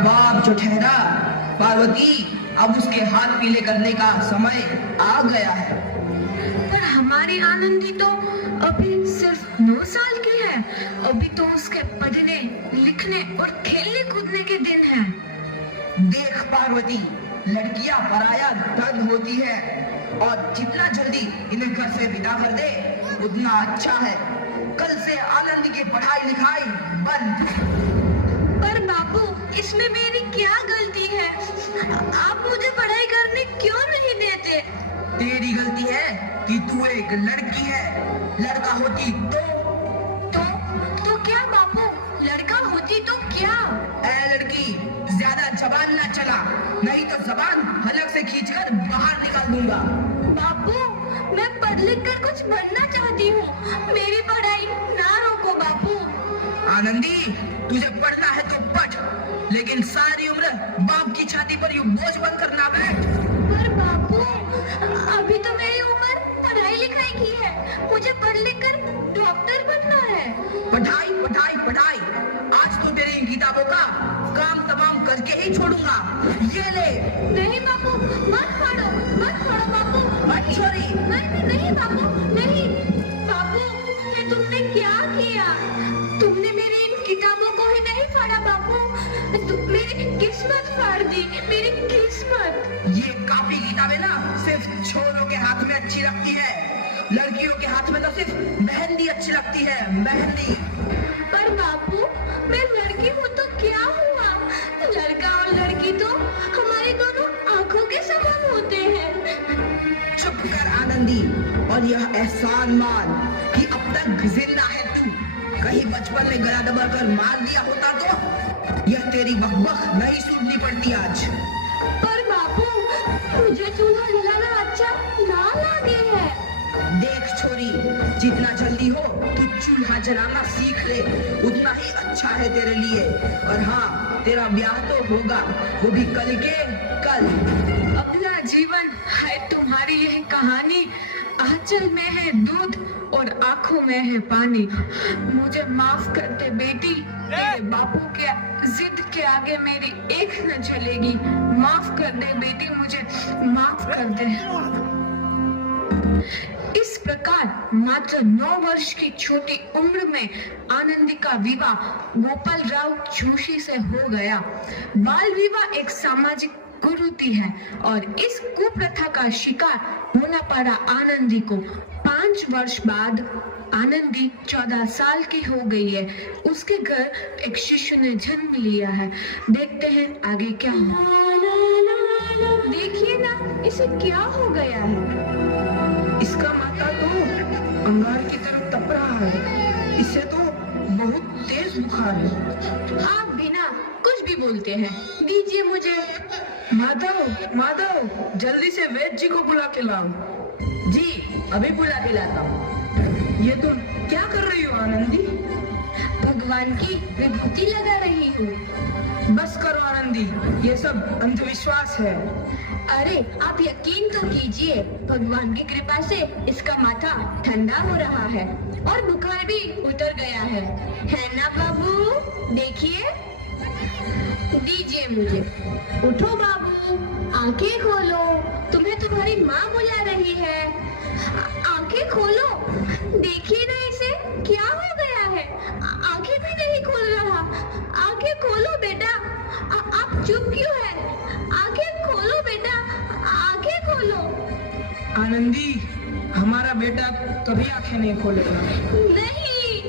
बाप जो ठहरा, पार्वती अब उसके हाथ पीले करने का समय आ गया है। पर हमारी आनंदी तो अभी सिर्फ 9 साल की है। अभी तो उसके पढ़ने लिखने और खेलने कूदने के दिन हैं। देख पार्वती, लड़कियां पराया धन होती है और जितना जल्दी इन्हें घर से विदा कर दे उतना अच्छा है। कल से आनंद की पढ़ाई लिखाई बंद। पर बापू, इसमें मेरी क्या गलती है? आप मुझे पढ़ाई करने क्यों नहीं देते? तेरी गलती है कि तू एक लड़की है। लड़का होती तो क्या बापू? लड़का होती तो क्या? ऐ लड़की, ज्यादा जबान ना चला, नहीं तो जबान हलक से खींचकर बाहर निकाल दूंगा। बापू, मैं पढ़ लिख कर कुछ बनना चाहती हूँ। मेरी पढ़ाई ना रोको बापू। आनंदी, तुझे पढ़ना है तो पढ़, लेकिन सारी उम्र बाप की छाती पर यूं बोझ बनकर ना बैठ। पर बापू, अभी तो मेरी उम्र पढ़ाई लिखाई की है। मुझे पढ़ लिख कर डॉक्टर बनना है। पढ़ाई पढ़ाई पढ़ाई, आज तो तेरी इन किताबों का काम तमाम करके ही छोड़ूंगा। ये ले। नहीं बापू, मत फाड़ो बापू। मत छोड़ी। नहीं बापू, नहीं। बापू, ये तुमने क्या किया? तुमने मेरी इन किताबों को ही नहीं फाड़ा बापू, मेरी किस्मत फाड़ दी, मेरी किस्मत। ये कापी किताबें ना सिर्फ छोरों के हाथ में अच्छी लगती है, लड़कियों के हाथ में तो सिर्फ मेहंदी अच्छी लगती है, मेहंदी। पर बापू, मैं लड़की हूँ तो क्या हुआ? लड़का और लड़की तो हमारी दोनों आंखों के समान होते हैं। चुप कर आनंदी, और यह एहसान मान कि अब तक जिंदा है तू। कहीं बचपन में गला दबाकर मार दिया होता तो यह तेरी बकबक नहीं सुननी पड़ती आज। पर बापू, मुझे चूल्हा जलाना अच्छा ना लगे है। देख छोरी, जितना जल्दी हो तू चूल्हा जलाना सीख ले, उतना ही अच्छा है तेरे लिए। और हाँ, तेरा ब्याह तो होगा, वो भी कल के कल। अपना जीवन है तुम्हारी यह कहानी, आंचल में है दूध और आंखों में है पानी। मुझे माफ कर दे बेटी, तेरे बापू के जिद के आगे मेरी एक न चलेगी। माफ कर दे बेटी, मुझे माफ कर दे। इस प्रकार मात्र 9 वर्ष की छोटी उम्र में आनंदी का विवाह गोपाल राव जोशी से हो गया। बाल विवाह एक सामाजिक कुरीति है और इस कुप्रथा का शिकार होना पड़ा आनंदी को। 5 वर्ष बाद आनंदी 14 साल की हो गई है। उसके घर एक शिशु ने जन्म लिया है। देखते हैं आगे क्या हो। देखिए ना, इसे क्या हो गया है? इसका माथा तो अंगार की तरफ तप रहा है। इसे तो बहुत तेज बुखार है। आप बिना कुछ भी बोलते हैं, दीजिए मुझे। माधव, माधव, जल्दी से वैद्य जी को बुला के लाओ। जी, अभी बुला के लाता हूँ। ये तुम क्या कर रही हो आनंदी? भगवान की विभूति लगा रही हूँ। बस करो आनंदी, ये सब अंधविश्वास है। अरे आप यकीन तो कीजिए, भगवान की कृपा से इसका माथा ठंडा हो रहा है और बुखार भी उतर गया है ना बाबू? देखिए, दीजिए मुझे। उठो बाबू, आंखें खोलो, तुम्हें तुम्हारी माँ बुला रही है। आंखें खोलो, देखिए ना इसे क्या हो गया है। आंखें भी नहीं खोल रहा। आंखें खोलो बेटा। आप चुप क्यों है? आंखें खोलो बेटा, आंखें खोलो। आनंदी, हमारा बेटा कभी आंखें नहीं खोलेगा। नहीं,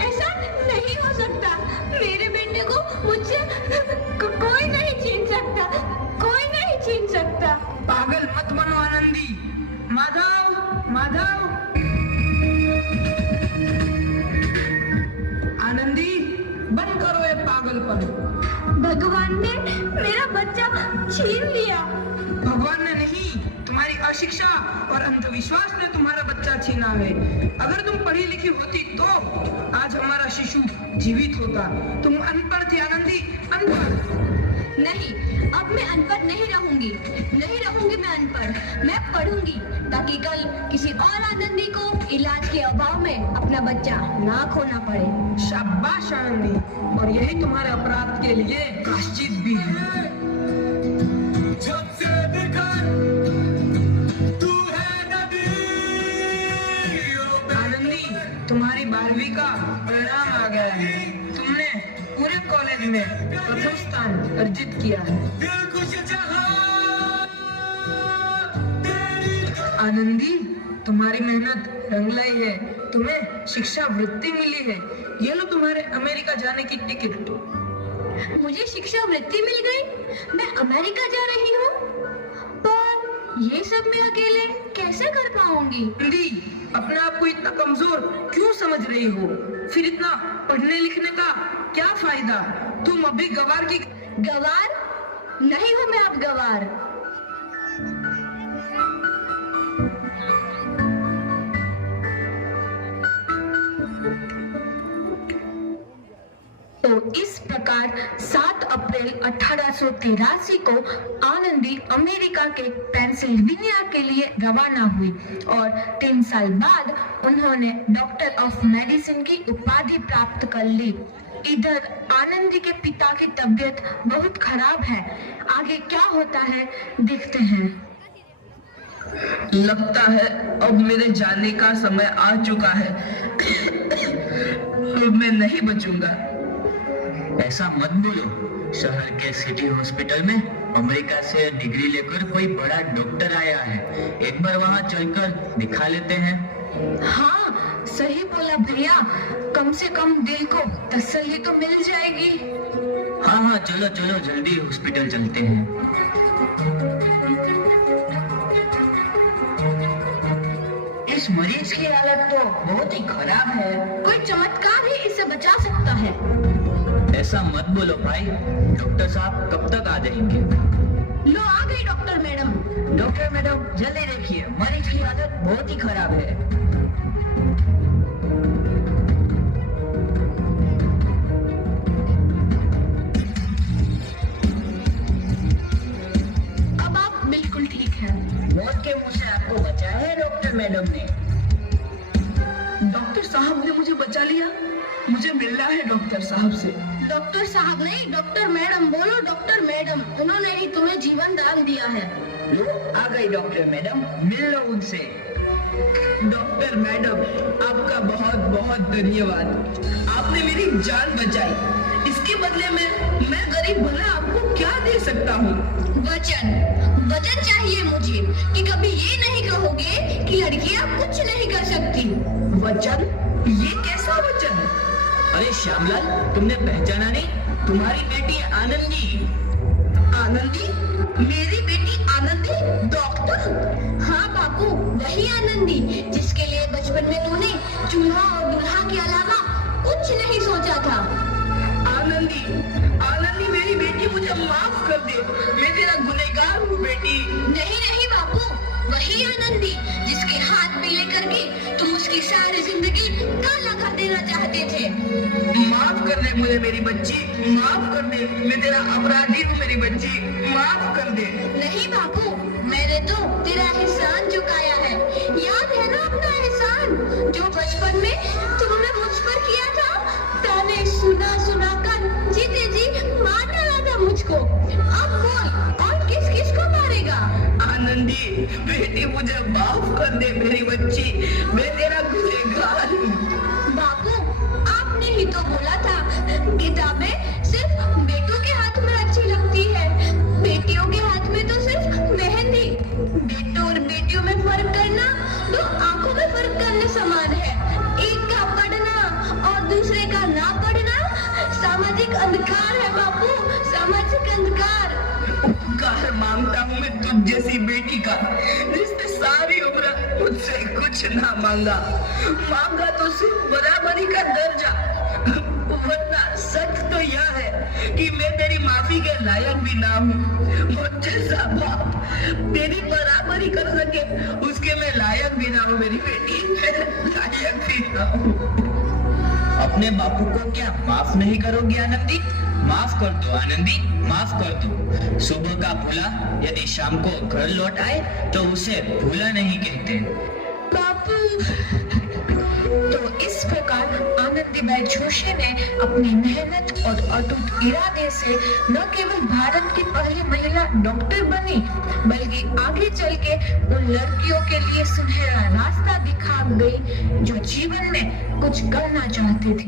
ऐसा नहीं हो सकता। मेरे बेटे को मुझसे कोई नहीं छीन सकता, कोई नहीं छीन सकता। पागल मत बनो आनंदी। माधव, माधव। आनंदी, बंद करो ये पागलपन। भगवान ने मेरा बच्चा छीन लिया। भगवान ने नहीं, तुम्हारी अशिक्षा और अंधविश्वास ने तुम्हारा बच्चा छीना है। अगर तुम पढ़ी लिखी होती तो आज हमारा शिशु जीवित होता। तुम अनपढ़ थी आनंदी, अनपढ़। नहीं, अब मैं अनपढ़ नहीं रहूंगी मैं अनपढ़। मैं पढ़ूंगी ताकि कल किसी और आनंदी को इलाज के अभाव में अपना बच्चा ना खोना पड़े। शाबाश आनंदी, और यही तुम्हारे अपराध के लिए प्रायश्चित भी है। जब से देखा तू है नबी। आनंदी, तुम्हारी 12वीं का परिणाम आ गया है। तुमने पूरे कॉलेज में प्रथम स्थान अर्जित किया है। दिल खुश जहां तेरी आनंदी, तुम्हारी मेहनत रंग लाई है। तुम्हें शिक्षा वृत्ति मिली है। ये लो तुम्हारे अमेरिका जाने की टिकट। मुझे शिक्षा वृत्ति मिल गई, मैं अमेरिका जा रही हूँ। पर ये सब मैं अकेले कैसे कर पाऊंगी? आनंदी, अपने आप को इतना कमजोर क्यों समझ रही हो? फिर इतना पढ़ने लिखने का क्या फायदा? तुम अभी गवार की गवार नहीं हूँ मैं अब गवार। तो इस प्रकार 7 अप्रैल 1883 को आनंदी अमेरिका के पेंसिल्वेनिया के लिए रवाना हुई और 3 साल बाद उन्होंने डॉक्टर ऑफ मेडिसिन की उपाधि प्राप्त कर ली। इधर आनंदी के पिता की तबीयत बहुत खराब है। आगे क्या होता है देखते हैं। लगता है अब मेरे जाने का समय आ चुका है। मैं नहीं बचूंगा। ऐसा मत बोलो। शहर के सिटी हॉस्पिटल में अमेरिका से डिग्री लेकर कोई बड़ा डॉक्टर आया है। एक बार वहाँ चलकर दिखा लेते हैं। हाँ, सही बोला भैया। कम से कम दिल को तसल्ली तो मिल जाएगी। हाँ हाँ, चलो चलो जल्दी हॉस्पिटल चलते हैं। इस मरीज की हालत तो बहुत ही खराब है। कोई चमत्कार ही इसे बचा सकता है। ऐसा मत बोलो भाई। डॉक्टर साहब कब तक आ जाएंगे? लो आ गई डॉक्टर मैडम। डॉक्टर मैडम जल्दी देखिए, मरीज की हालत बहुत ही खराब है। अब आप बिल्कुल ठीक हैं। मौत के मुंह से आपको बचाया है डॉक्टर मैडम ने। डॉक्टर साहब ने मुझे बचा लिया। मुझे मिलना है डॉक्टर साहब से। डॉक्टर साहब नहीं, डॉक्टर मैडम बोलो। डॉक्टर मैडम, उन्होंने ही तुम्हें जीवन दान दिया है। लो आ गई डॉक्टर मैडम, मिल लो उनसे। डॉक्टर मैडम, आपका बहुत बहुत धन्यवाद। आपने मेरी जान बचाई। इसके बदले में मैं गरीब भला आपको क्या दे सकता हूँ? वचन चाहिए मुझे कि कभी ये नहीं कहोगे कि लड़कियां कुछ नहीं कर सकती। वचन? ये कैसा वचन? अरे श्यामलाल, तुमने पहचाना नहीं? तुम्हारी बेटी आनंदी। आनंदी? मेरी बेटी आनंदी? डॉक्टर? हाँ बापू, वही आनंदी जिसके लिए बचपन में तूने चूल्हा और दूल्हा के अलावा कुछ नहीं सोचा था। आनंदी, आनंदी मेरी बेटी, मुझे माफ कर दे। मैं तेरा गुनहगार हूँ बेटी। नहीं नहीं बापू, वही आनंदी जिसके हाथ पीले करके तुम उसकी सारी जिंदगी काला कर देना चाहते थे। माफ कर दे मुझे मेरी बच्ची, माफ कर दे। मैं तेरा अपराधी हूँ मेरी बच्ची, माफ कर दे। नहीं बापू, मैंने तो तेरा एहसान चुकाया है। याद है ना अपना एहसान जो बचपन में तुमने मुझ पर किया था? ताने सुना सुना कर जीते जी मार डाला था मुझको। अब बोल, और किस किस को मारेगा? आनंदी बेटी, मुझे माफ कर दे मेरी बच्ची, मैं तेरा गुनहगार हूँ। बापू, आपने ही तो बोला था किताबें सिर्फ बेटों के हाथ में अच्छी लगती है, बेटियों के हाथ में तो सिर्फ मेहंदी। बेटों और बेटियों में फर्क करना तो आंखों में फर्क करने समान है। एक का पढ़ना और दूसरे का ना पढ़ना सामाजिक अंधकार है बापू, सामाजिक अंधकार। उपकार मांगता हूँ मैं तुझ जैसी बेटी का, जिसने सारी उम्र मुझसे कुछ ना मांगा तो सिर्फ बराबरी का दर्जा। वरना सच तो यह है कि मैं तेरी माफी के लायक भी ना हूँ। और जैसा बाप तेरी बराबरी कर सके उसके मैं लायक भी ना हूँ मेरी बेटी, लायक भी ना हूँ। अपने बापू को क्या माफ नहीं करोगी आनंदी? माफ कर दो आनंदी, माफ कर दो। सुबह का भूला यदि शाम को घर लौट आए तो उसे भूला नहीं कहते। बापू। तो इस प्रकार आनंदीबाई जोशी ने अपनी मेहनत और अटूट इरादे से न केवल भारत की पहली महिला डॉक्टर बनी, बल्कि आगे चल के उन लड़कियों के लिए सुनहरा रास्ता दिखा गई जो जीवन में कुछ करना चाहती थी।